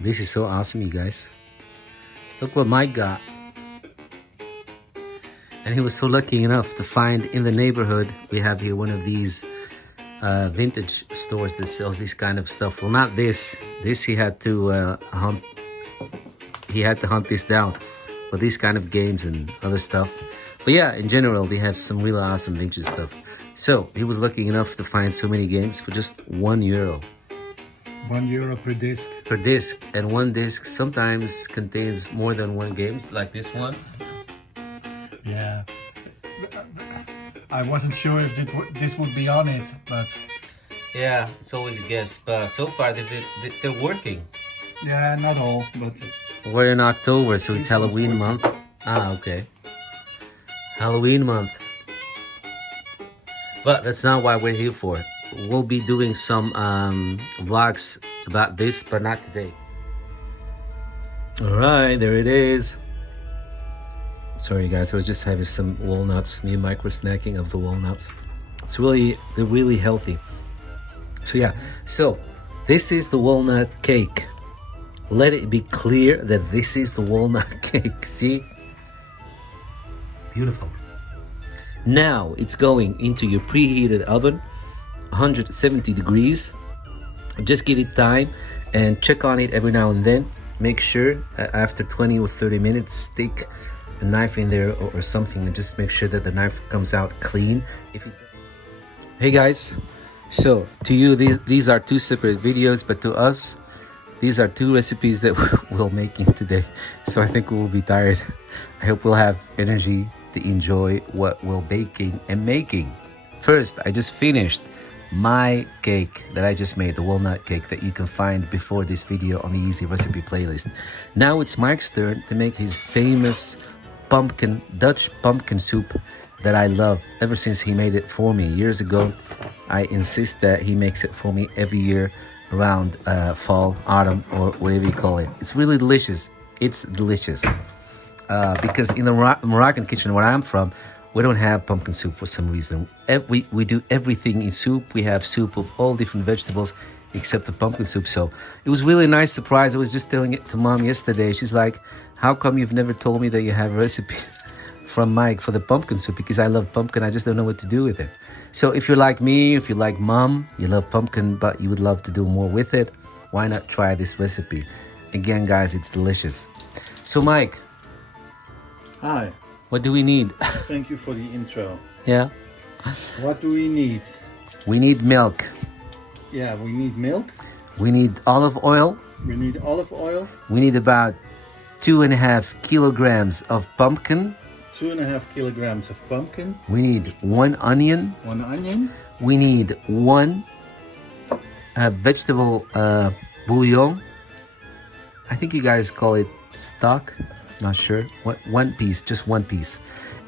This is so awesome, you guys. Look what Mike got. And he was so lucky enough to find in the neighborhood, we have here one of these vintage stores that sells this kind of stuff. Well, not this. This he had to hunt. He had to hunt this down. But these kind of games and other stuff. But yeah, in general, they have some really awesome vintage stuff. So he was lucky enough to find so many games for just €1. €1 per disc. Per disc, and one disc sometimes contains more than one game, like this one. Yeah. I wasn't sure if this would be on it, but Yeah, it's always a guess. But so far, they're working. yeah, not all, but We're in October, so it's Halloween month. Ah, okay. Halloween month. But that's not why we're here for. We'll be doing some vlogs about this, but not today. All right, there it is. Sorry guys, I was just having some walnuts. Me and Mike were snacking of the walnuts. They're really healthy. So yeah, so this is the walnut cake. Let it be clear that this is the walnut cake. See? Beautiful. Now it's going into your preheated oven, 170 degrees. Just give it time and check on it every now and then. Make sure after 20 or 30 minutes, stick a knife in there or something and just make sure that the knife comes out clean. Hey guys, so to you these are two separate videos, but to us these are two recipes that we're making today. So I think we will be tired. I hope we'll have energy to enjoy what we're baking and making. First, I just finished my cake that I just made, the walnut cake that you can find before this video on the Easy Recipe playlist. Now it's Mike's turn to make his famous Dutch pumpkin soup that I love ever since he made it for me years ago. I insist that he makes it for me every year around fall, autumn, or whatever you call it. It's really delicious. It's delicious. Because in the Moroccan kitchen where I'm from, we don't have pumpkin soup for some reason. We do everything in soup. We have soup of all different vegetables except the pumpkin soup. So it was really a nice surprise. I was just telling it to Mom yesterday. She's like, how come you've never told me that you have a recipe from Mike for the pumpkin soup? Because I love pumpkin. I just don't know what to do with it. So if you're like me, if you're like Mom, you love pumpkin, but you would love to do more with it, why not try this recipe? Again, guys, it's delicious. So Mike. hi. What do we need? Thank you for the intro. Yeah. What do we need? We need milk. Yeah, we need milk. We need olive oil. We need olive oil. We need about 2.5 kilograms of pumpkin. 2.5 kilograms of pumpkin. We need 1 onion. 1 onion. We need 1 vegetable bouillon. I think you guys call it stock. Not sure. One piece, just 1 piece.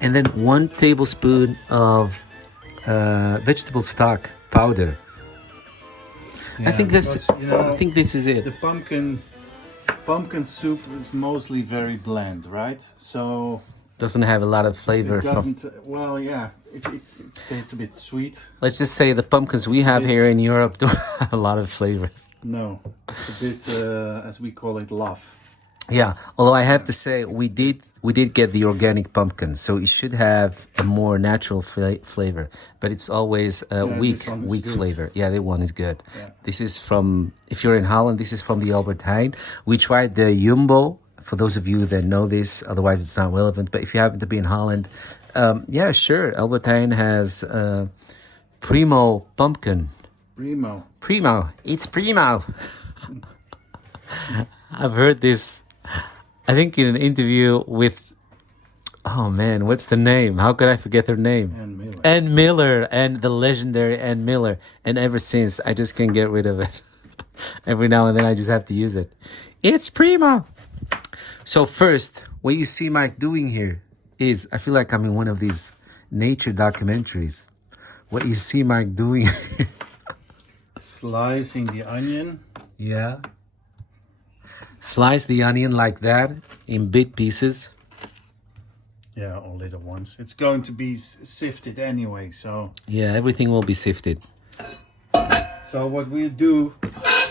And then 1 tablespoon of vegetable stock powder. Yeah, I think because, I think this is it. The pumpkin soup is mostly very bland, right? So Doesn't have a lot of flavor. it doesn't. Well, yeah, it tastes a bit sweet. Let's just say the pumpkins we have here in Europe don't have a lot of flavors. No, it's a bit, as we call it, love. Yeah, although I have to say we did get the organic pumpkin, so it should have a more natural flavor. But it's always a weak flavor. Yeah, that one is good. Yeah. This is from, if you're in Holland, this is from the Albert Heijn. We tried the Jumbo. For those of you that know this, otherwise it's not relevant. But if you happen to be in Holland, yeah, sure. Albert Heijn has Primo pumpkin. Primo. It's Primo. I've heard this, I think in an interview with, oh man, what's the name? How could I forget her name? Ann Miller, and the legendary Ann Miller. And ever since, I just can't get rid of it. Every now and then I just have to use it. It's Primo. So first, what you see Mike doing here is, I feel like I'm in one of these nature documentaries. What you see Mike doing Slicing the onion. Yeah. Slice the onion like that in big pieces. Yeah, all little ones. It's going to be sifted anyway, so. Yeah, everything will be sifted. So what we'll do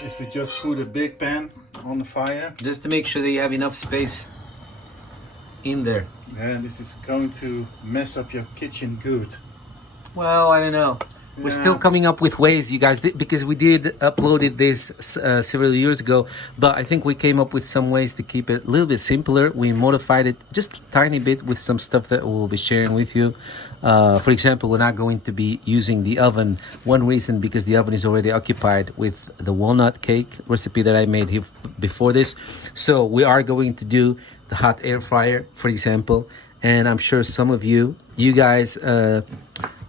is we just put a big pan on the fire. Just to make sure that you have enough space in there. Yeah, this is going to mess up your kitchen good. Well, I don't know. We're still coming up with ways, you guys, because we did uploaded this several years ago, but I think we came up with some ways to keep it a little bit simpler. We modified it just a tiny bit with some stuff that we'll be sharing with you. For example, we're not going to be using the oven. One reason, because the oven is already occupied with the walnut cake recipe that I made here before this. So we are going to do the hot air fryer, for example. And I'm sure some of you guys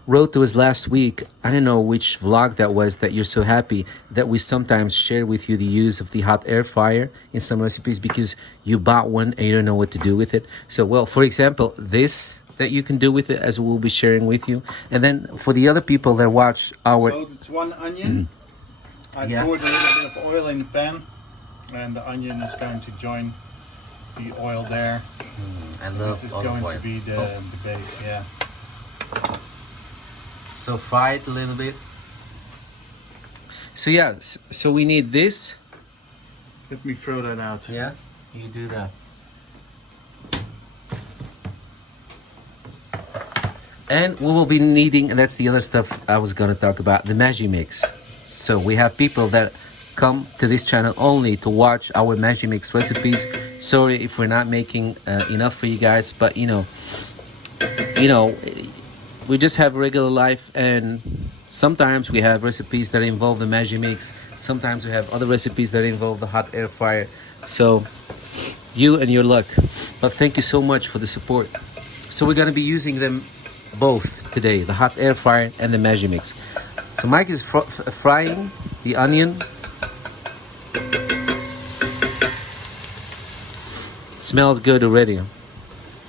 wrote to us last week, I don't know which vlog that was, that you're so happy that we sometimes share with you the use of the hot air fryer in some recipes because you bought one and you don't know what to do with it. So, well, for example, this that you can do with it, as we'll be sharing with you. And then for the other people that watch our... So it's 1 onion. I poured a little bit of oil in the pan, and the onion is going to join the oil there. And this is going to be the base, yeah. So fry it a little bit. So yeah, so we need this. Let me throw that out. Yeah, you do that. And we will be needing, and that's the other stuff I was going to talk about, the Maggi Mix. So we have people that come to this channel only to watch our Maggi Mix recipes. Sorry if we're not making enough for you guys, but you know, we just have a regular life, and sometimes we have recipes that involve the Maggi Mix. Sometimes we have other recipes that involve the hot air fryer. So you and your luck. But thank you so much for the support. So we're going to be using them both today, the hot air fryer and the Maggi Mix. So Mike is frying the onion. Smells good already.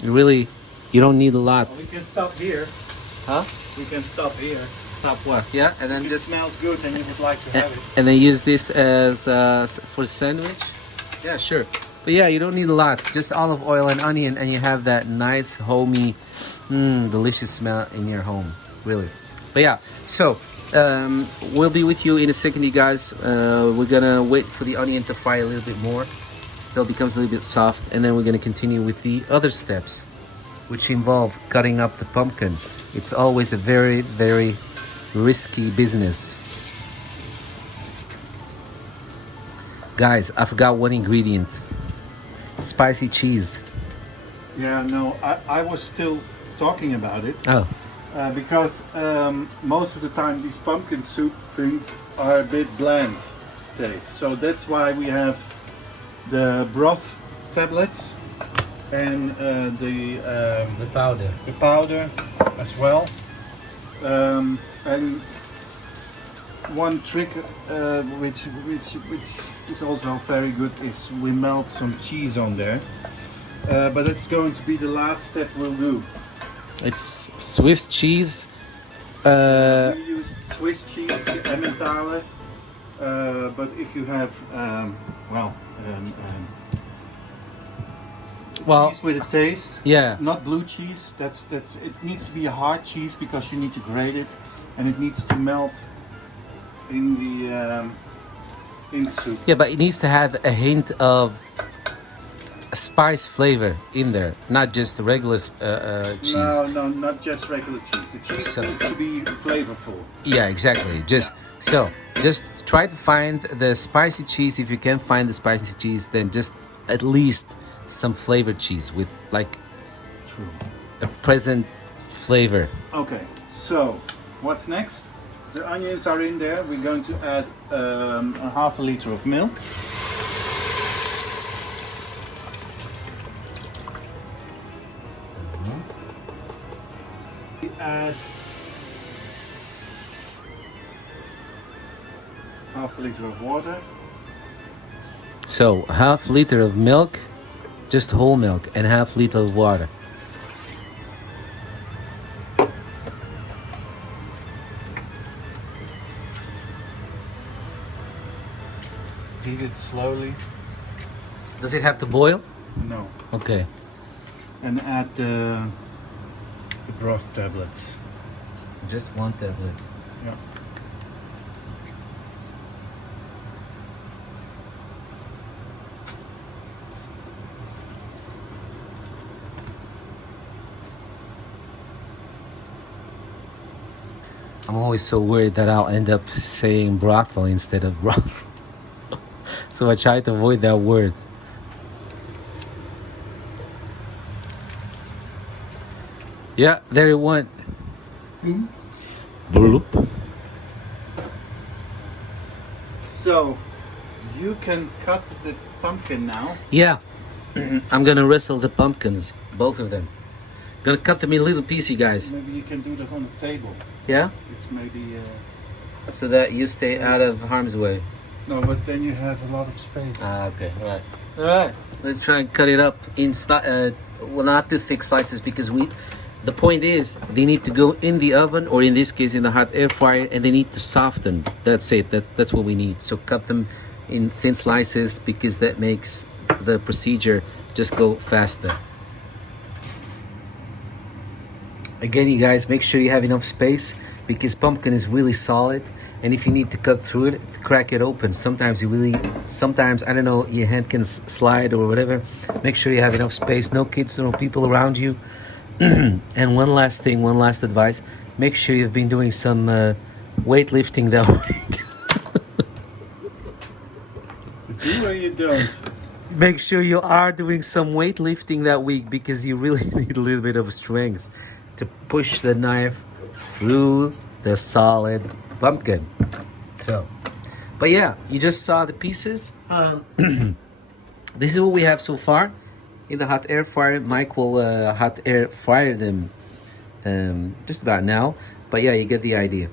You don't need a lot. Well, we can stop here. Huh? We can stop here. Stop what? Yeah, and then If it just smells good and you would like to have it. and then use this as for sandwich. Yeah, sure. But yeah, you don't need a lot. Just olive oil and onion, and you have that nice homey, delicious smell in your home. Really. But yeah, so we'll be with you in a second, you guys. We're gonna wait for the onion to fry a little bit more till it becomes a little bit soft, and then we're gonna continue with the other steps, which involve cutting up the pumpkin. It's always a very, very risky business. Guys, I forgot one ingredient. Spicy cheese. Yeah, no, I was still talking about it. Oh. Because most of the time these pumpkin soup things are a bit bland taste. So that's why we have the broth tablets and the powder. The powder as well. And one trick which is also very good is we melt some cheese on there. But it's going to be the last step we'll do. It's Swiss cheese. We use Swiss cheese, Emmentaler. But if you have cheese with a taste, not blue cheese. That's it needs to be a hard cheese because you need to grate it, and it needs to melt in the soup. Yeah, but it needs to have a hint of a spice flavor in there, not just the regular cheese. No, not just regular cheese. The cheese needs to be flavorful. Yeah, exactly. Just try to find the spicy cheese. If you can't find the spicy cheese, then just at least some flavored cheese with like a present flavor. Okay, so what's next? The onions are in there. We're going to add a half a liter of milk. We add half a liter of water. So half liter of milk, just whole milk, and half liter of water. Heat it slowly. Does it have to boil? No. Okay. And add the broth tablets. Just one tablet. Yeah. I'm always so worried that I'll end up saying brothel instead of broth. So I try to avoid that word. Yeah, there it went. Bloop. So you can cut the pumpkin now. Yeah, I'm gonna wrestle the pumpkins, both of them. Gonna cut them in little pieces, guys. Maybe you can do that on the table. Yeah? It's maybe So that you stay out of harm's way. no, but then you have a lot of space. Ah, okay, alright. Alright, let's try and cut it up in well, not too thick slices, because the point is they need to go in the oven, or in this case in the hot air fryer, and they need to soften. That's it. That's what we need. So cut them in thin slices, because that makes the procedure just go faster. Again, you guys, make sure you have enough space, because pumpkin is really solid, and if you need to cut through it, to crack it open, sometimes I don't know, your hand can slide or whatever. Make sure you have enough space, no kids, no people around you. And one last thing, one last advice: make sure you've been doing some weightlifting that week. You do or you don't? Make sure you are doing some weightlifting that week, because you really need a little bit of strength to push the knife through the solid pumpkin. So, but yeah, you just saw the pieces. This is what we have so far in the hot air fryer. Mike will hot air fryer them just about now, but yeah, you get the idea.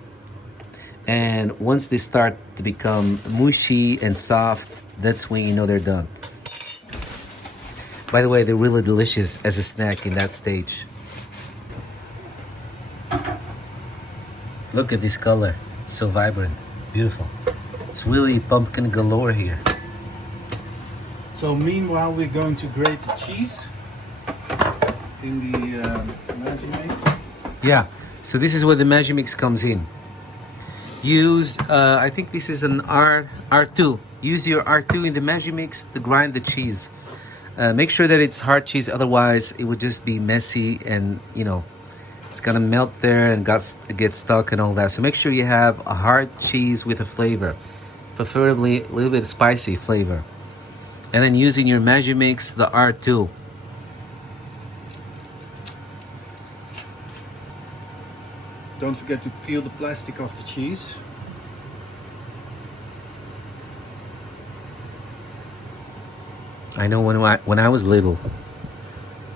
And once they start to become mushy and soft, that's when you know they're done. By the way, they're really delicious as a snack in that stage. Look at this color, it's so vibrant, beautiful. It's really pumpkin galore here. So meanwhile, we're going to grate the cheese in the Magimix. Yeah, so this is where the Magimix comes in. Use, I think this is an R2. Use your R2 in the Magimix to grind the cheese. Make sure that it's hard cheese, otherwise it would just be messy, and you know, it's gonna melt there and get stuck and all that. So make sure you have a hard cheese with a flavor, preferably a little bit of spicy flavor. And then using your Magimix, the R2. Don't forget to peel the plastic off the cheese. I know when I was little,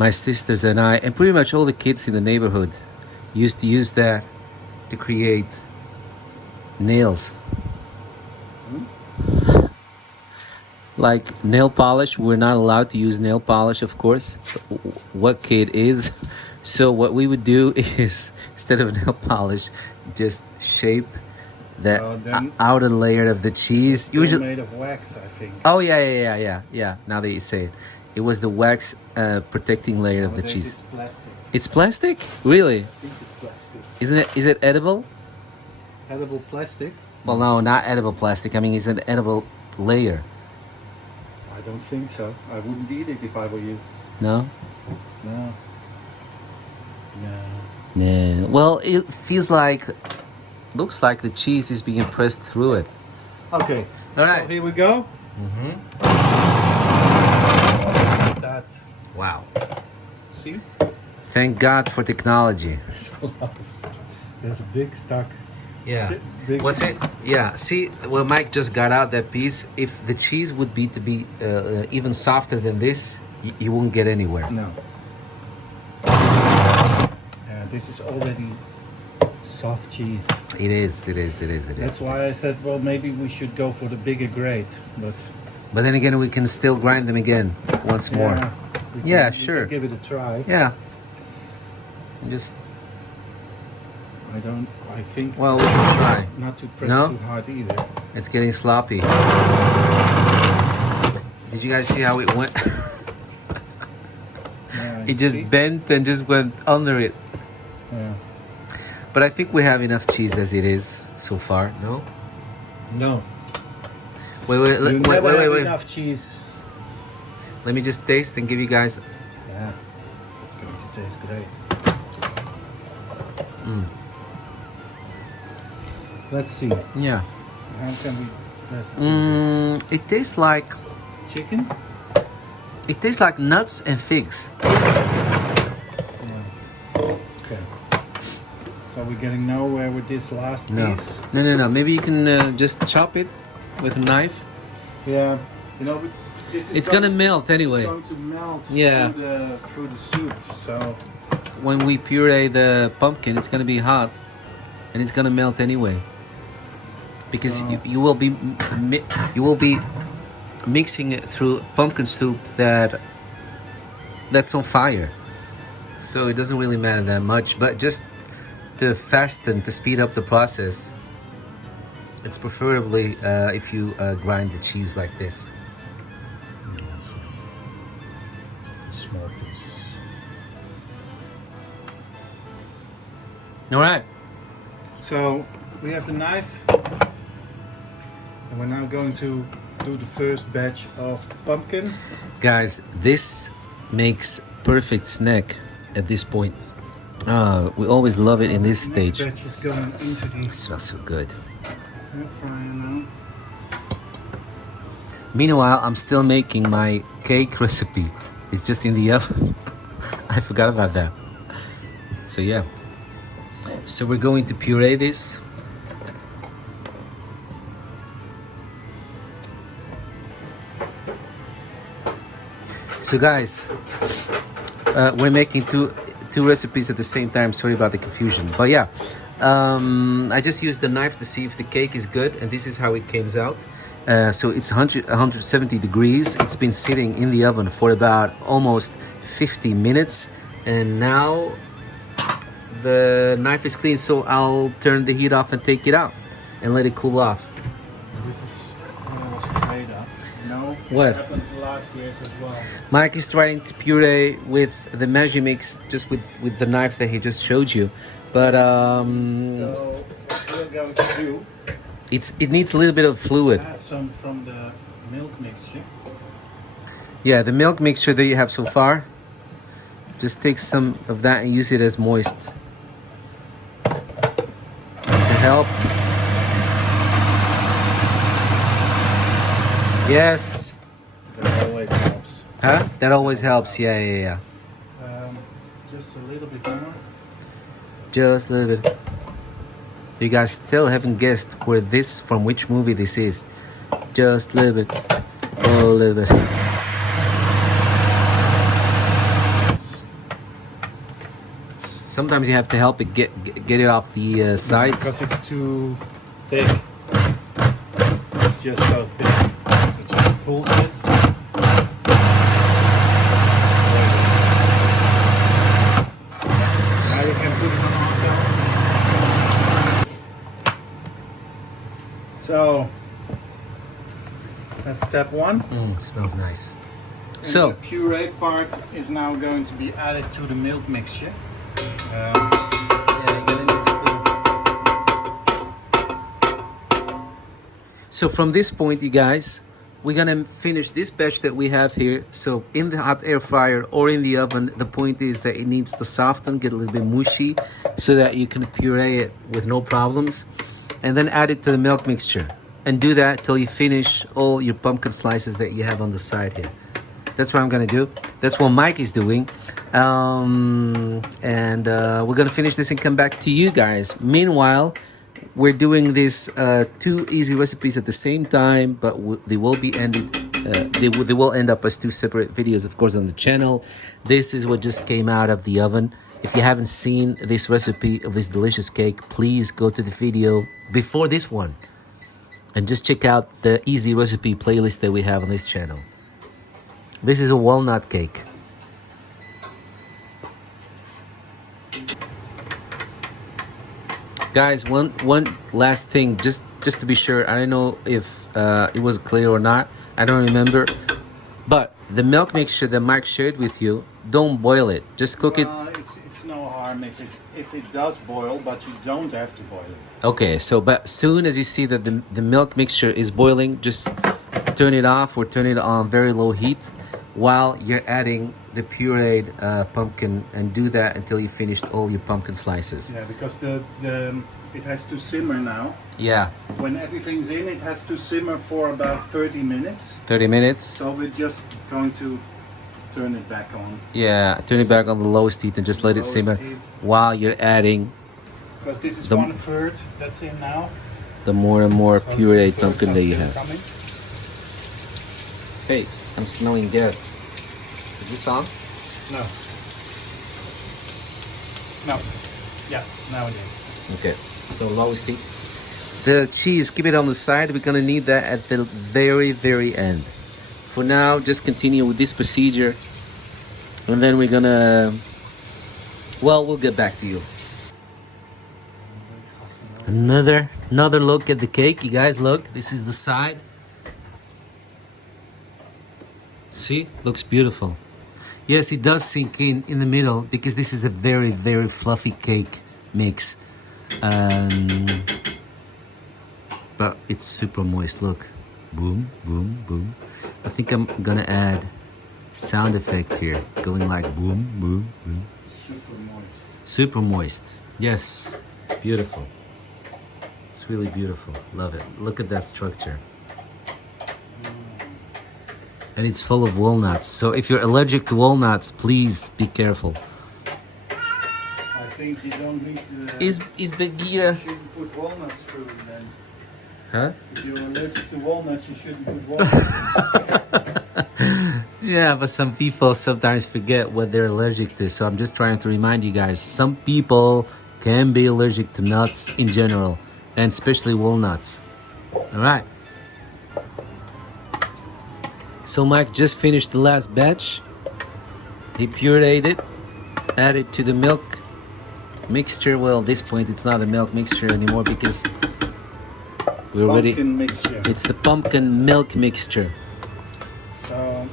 my sisters and I, and pretty much all the kids in the neighborhood, used to use that to create nails. Like nail polish. We're not allowed to use nail polish, of course. What kid is? So what we would do is, instead of nail polish, just shape the outer layer of the cheese. Usually made of wax, I think. Oh yeah. Now that you say it, it was the wax protecting layer of the cheese. It's plastic. It's plastic? Really? I think it's plastic. Isn't it? Is it edible? Edible plastic? Well, no, not edible plastic. I mean, it's an edible layer. I don't think so. I wouldn't eat it if I were you. No? No. Nah. Well, it feels like, looks like the cheese is being pressed through it. Okay. All right. So here we go. That. Wow. See? Thank God for technology. There's a big stack. Yeah. What's it? Yeah. See, well, Mike just got out that piece. If the cheese would be even softer than this, you won't get anywhere. No. This is already soft cheese. It is. That's why I thought, well, maybe we should go for the bigger grate, but then again, we can still grind them again once more. We sure. can give it a try. Yeah. I think. Well, we can try. Not to press too hard either. It's getting sloppy. Did you guys see how it went? It just bent and just went under it. Yeah. But I think we have enough cheese as it is so far. No. No. Wait. Enough cheese. Let me just taste and give you guys. Yeah. It's going to taste great. Let's see. Yeah. How can we best do this? It tastes like Chicken? it tastes like nuts and figs. Okay. So we're getting nowhere with this last No, piece. no. Maybe you can just chop it with a knife. Yeah. You know, It's gonna melt anyway. It's going to melt Yeah. through the soup. So When we puree the pumpkin, it's gonna be hot, and it's gonna melt anyway. Because you will be mixing it through pumpkin soup that's on fire. So it doesn't really matter that much. But just to fasten, to speed up the process, it's preferably if you grind the cheese like this. small pieces. All right. So we have the knife, and we're now going to do the first batch of pumpkin. Guys, this makes perfect snack at this point. We always love it in this stage. Next batch is going into the It smells so good. air fryer now. Meanwhile, I'm still making my cake recipe. It's just in the oven. I forgot about that. So yeah. So we're going to puree this. So guys, we're making two recipes at the same time. Sorry about the confusion, but yeah, I just used the knife to see if the cake is good, and this is how it came out. So it's 170 degrees. It's been sitting in the oven for about almost 50 minutes, and now the knife is clean, so I'll turn the heat off and take it out and let it cool off. This is what I was afraid of. No, What? it happened last year's as well. Mike is trying to puree with the Magimix, just with the knife that he just showed you, but So what we're going to do, it needs a little bit of fluid. add some from the milk mixture. Yeah, the milk mixture that you have so far, just take some of that and use it as moist to help. Yes. That always helps. Huh? That always helps. Yeah. Just a little bit more. Just a little bit. You guys still haven't guessed from which movie this is. Just a little bit. Oh, a little bit. Sometimes you have to help it get it off the sides. Because it's too thick. It's just so thick. So just pull it. Now you can put it on auto. So that's step one. Smells nice. And So the puree part is now going to be added to the milk mixture. So from this point, you guys, we're gonna finish this batch that we have here. So in the hot air fryer or in the oven, the point is that it needs to soften, get a little bit mushy, so that you can puree it with no problems, and then add it to the milk mixture, and do that till you finish all your pumpkin slices that you have on the side here. That's what I'm gonna do. That's what Mike is doing. And we're gonna finish this and come back to you guys. Meanwhile, we're doing these two easy recipes at the same time, but they will be ended. They will end up as two separate videos, of course, on the channel. This is what just came out of the oven. If you haven't seen this recipe of this delicious cake, please go to the video before this one and just check out the easy recipe playlist that we have on this channel. This is a walnut cake. Guys, one last thing, just to be sure. I don't know if it was clear or not. I don't remember. But the milk mixture that Mike shared with you, don't boil it. Just cook it. It's no harm if it does boil, but you don't have to boil it. Okay, so but soon as you see that the milk mixture is boiling, just turn it off or turn it on very low heat while you're adding the pureed pumpkin, and do that until you finished all your pumpkin slices. Yeah, because it has to simmer now. Yeah. When everything's in, it has to simmer for about 30 minutes. 30 minutes. So we're just going to turn it back on. Yeah, turn it back on the lowest heat and just let it simmer while you're adding. Because this is 1/3 that's in now. The more and more So puree 2/3 pumpkin are that you still have. coming. Hey, I'm smelling gas. Is this on? No. No. Yeah, now it is. Okay, so lowest heat. The cheese, keep it on the side. We're gonna need that at the very, very end. For now, just continue with this procedure. And then we're gonna, well, we'll get back to you. Another look at the cake. You guys look, this is the side. See, looks beautiful. Yes, it does sink in the middle because this is a very, very fluffy cake mix. But it's super moist, look. Boom, boom, boom. I think I'm gonna add sound effect here, going like boom, boom, boom. Super moist. Super moist, yes, beautiful. It's really beautiful, love it. Look at that structure. And it's full of walnuts, so if you're allergic to walnuts, please be careful. I think you don't need to... Is Bagheera... You shouldn't put walnuts through then. Huh? If you're allergic to walnuts, you shouldn't put walnuts in. Yeah, but some people sometimes forget what they're allergic to. So I'm just trying to remind you guys, some people can be allergic to nuts in general, and especially walnuts. All right. So Mike just finished the last batch. He pureed it, added to the milk mixture. Well, at this point, it's not a milk mixture anymore because we're already... Pumpkin mixture. It's the pumpkin milk mixture. So,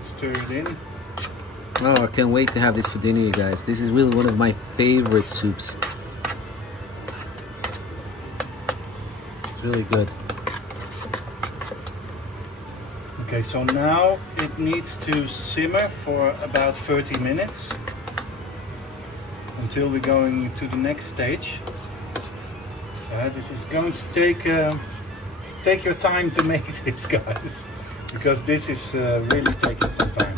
stir it in. Oh, I can't wait to have this for dinner, you guys. This is really one of my favorite soups. It's really good. Okay, so now it needs to simmer for about 30 minutes until we're going to the next stage. This is going to take your time to make this, guys, because this is really taking some time.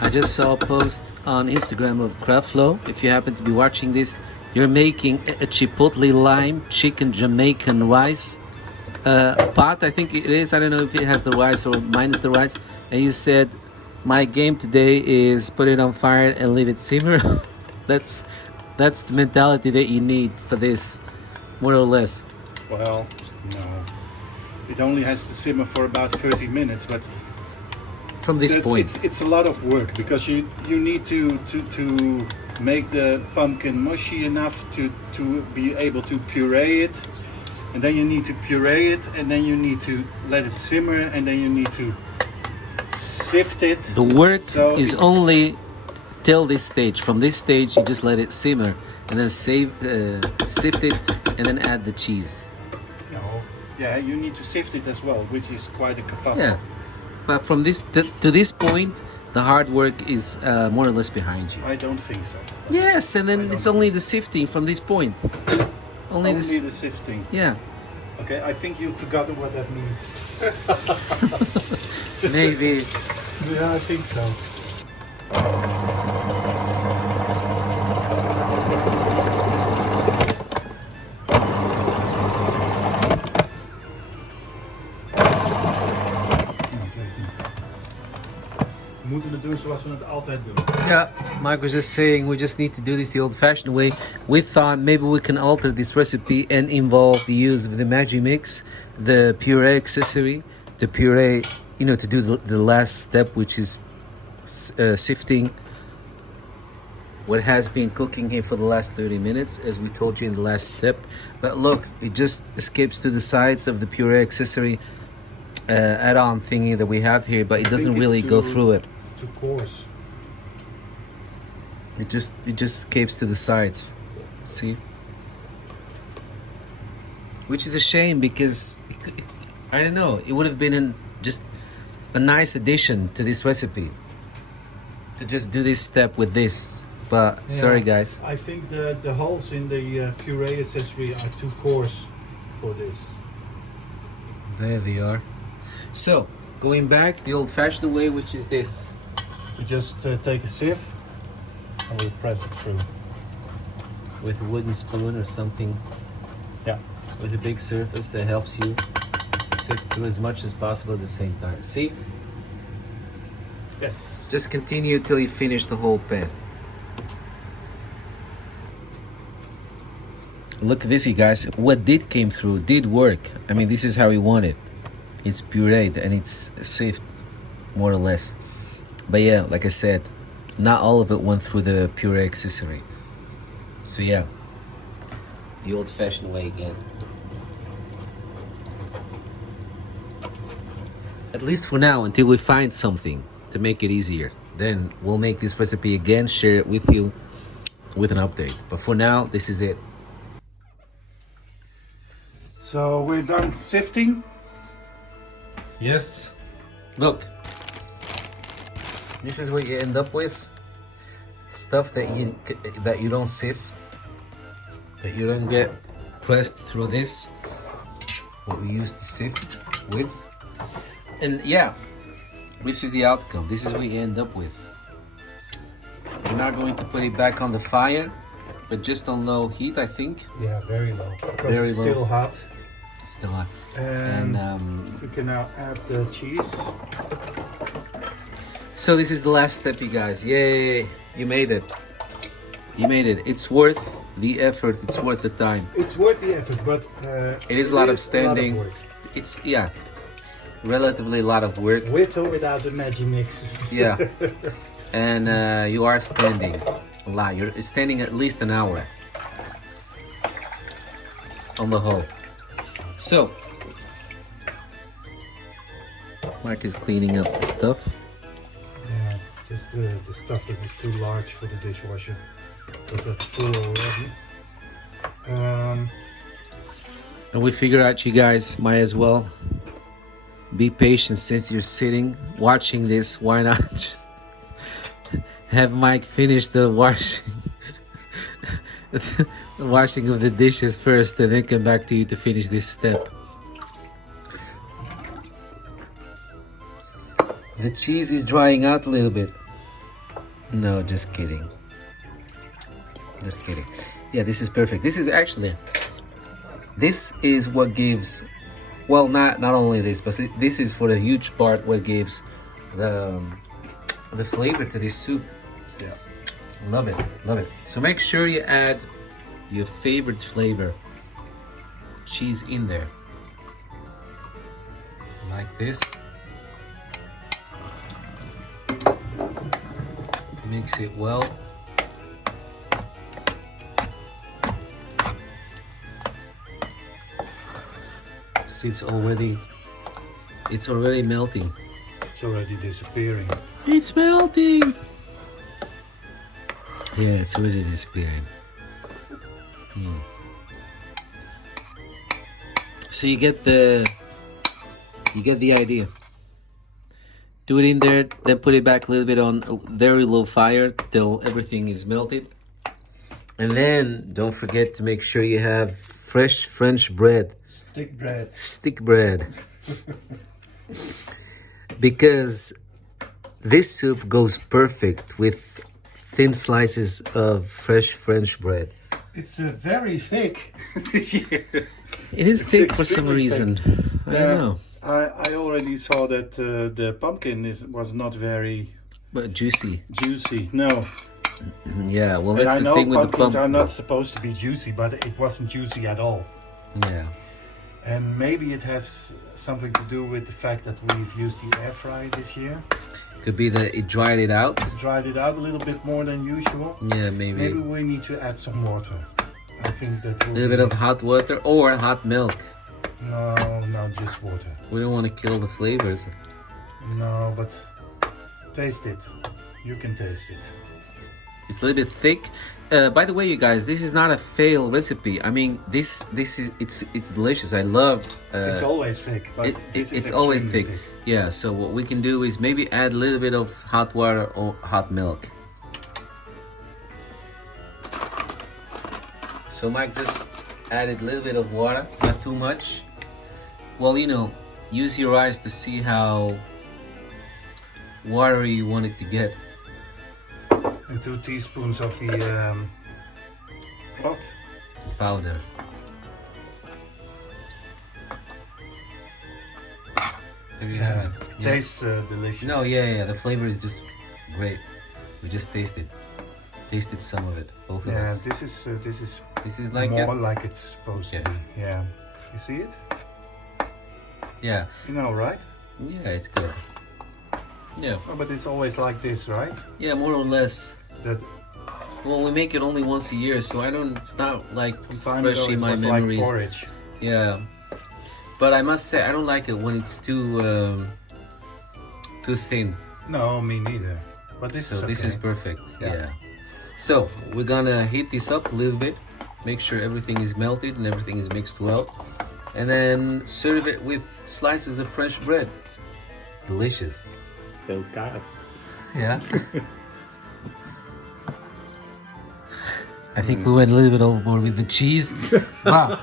I just saw a post on Instagram of Craftflow. If you happen to be watching this, you're making a chipotle lime chicken Jamaican rice pot, I think it is. I don't know if it has the rice or minus the rice. And you said, my game today is put it on fire and leave it simmer. That's the mentality that you need for this, more or less. Well, no. It only has to simmer for about 30 minutes, but from this point, it's a lot of work because you need to make the pumpkin mushy enough to be able to puree it. And then you need to puree it, and then you need to let it simmer, and then you need to sift it. The work is only till this stage. From this stage, you just let it simmer, and then sift it, and then add the cheese. No, yeah, you need to sift it as well, which is quite a kerfuffle. Yeah, but from this to this point, the hard work is more or less behind you. I don't think so. Yes, and then it's only the sifting from this point. Only the sifting. Yeah. Okay, I think you've forgotten what that means. Maybe. Yeah, I think so. We moeten het doen zoals we het altijd doen. Yeah, Mike was just saying we just need to do this the old-fashioned way. We thought maybe we can alter this recipe and involve the use of the Magi Mix, the puree accessory, the puree, you know, to do the last step, which is sifting what has been cooking here for the last 30 minutes, as we told you in the last step. But look, it just escapes to the sides of the puree accessory add-on thingy that we have here, but it doesn't really go through it. Too coarse. It just escapes to the sides. See, which is a shame because I don't know. It would have been just a nice addition to this recipe to just do this step with this. But sorry, guys. I think the holes in the puree accessory are too coarse. for this. There they are. So, going back the old-fashioned way, which is this. We just take a sieve and we press it through. With a wooden spoon or something. Yeah. With a big surface that helps you sift through as much as possible at the same time. See? Yes. Just continue till you finish the whole pan. Look at this, you guys. What did came through did work. I mean, this is how we want it. It's pureed and it's sieved, more or less. But yeah, like I said, not all of it went through the puree accessory. So yeah, the old-fashioned way again. At least for now, until we find something to make it easier. Then we'll make this recipe again, share it with you with an update. But for now, this is it. So we're done sifting. Yes. Look. This is what you end up with. Stuff that you don't sift, that you don't get pressed through this. What we used to sift with. And yeah, this is the outcome. This is what you end up with. We're not going to put it back on the fire, but just on low heat, I think. Yeah, very low. Because Very it's low. still hot. It's still hot. And we can now add the cheese. So this is the last step, you guys. Yay! You made it. You made it. It's worth the effort. It's worth the time. It's worth the effort, but it is a lot of standing. work. It's relatively a lot of work. With or without the Magic Mix. Yeah. And you are standing a lot. You're standing at least an hour on the whole. So, Mark is cleaning up the stuff. Yeah, just the stuff that is too large for the dishwasher, because that's full already. And we figure out you guys might as well be patient since you're sitting watching this. Why not just have Mike finish the washing the washing of the dishes first and then come back to you to finish this step. The cheese is drying out a little bit. No, just kidding. Just kidding. Yeah, this is perfect. This is actually, this is what gives, well, not only this, but this is for the huge part what gives the flavor to this soup. Yeah. Love it, love it. So make sure you add your favorite flavor cheese in there. Like this. Mix it well. See, it's already melting. It's already disappearing. It's melting. Yeah, it's already disappearing. So you get the idea. Do it in there, then put it back a little bit on a very low fire till everything is melted. And then don't forget to make sure you have fresh French bread. Stick bread. Stick bread. Because this soup goes perfect with thin slices of fresh French bread. It's very thick. It is thick for some reason. I don't know. I already saw that the pumpkin was not very But juicy. juicy. No. Yeah, well, And that's I the know thing with the pumpkins are pumpkin. not supposed to be juicy, but it wasn't juicy at all. Yeah. And maybe it has something to do with the fact that we've used the air fryer this year. Could be that it dried it out. Dried it out a little bit more than usual. Yeah, maybe. Maybe we need to add some water. I think that will A little bit of hot water or hot milk. No, just water. We don't want to kill the flavors. No, but taste it. You can taste it. It's a little bit thick. By the way, you guys, this is not a fail recipe. I mean, this is it's delicious. I love. It's always thick, but It's always thick. thick. Yeah. So what we can do is maybe add a little bit of hot water or hot milk. So Mike, just added a little bit of water, not too much. Well, you know, use your eyes to see how watery you want it to get. And 2 teaspoons of the broth powder. There you have it. Yeah. Tastes delicious. No, yeah, the flavor is just great. We just tasted some of it, both of us. This is like more it? like it's supposed to be. Yeah, you see it? Yeah. You know, right? Yeah, it's good. Yeah. Oh, but it's always like this, right? Yeah, more or less. That. Well, we make it only once a year, so I don't. It's not like fresh in my was memories. Like porridge. Yeah, but I must say I don't like it when it's too thin. No, me neither. But this is okay. This is perfect. Yeah. So we're gonna heat this up a little bit, make sure everything is melted and everything is mixed well, and then serve it with slices of fresh bread. Delicious. Veel kaas. Yeah. I think we went a little bit overboard with the cheese. Wow.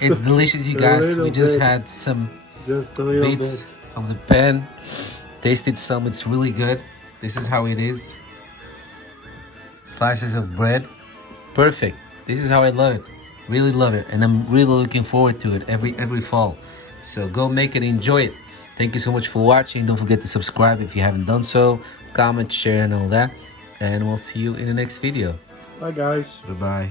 It's delicious, you guys. We just had some bits from the pan. Tasted some, it's really good. This is how it is. Slices of bread. Perfect. This is how I love it. Really love it. And I'm really looking forward to it every fall. So go make it, enjoy it. Thank you so much for watching. Don't forget to subscribe if you haven't done so. Comment, share, and all that. And we'll see you in the next video. Bye, guys. Bye-bye.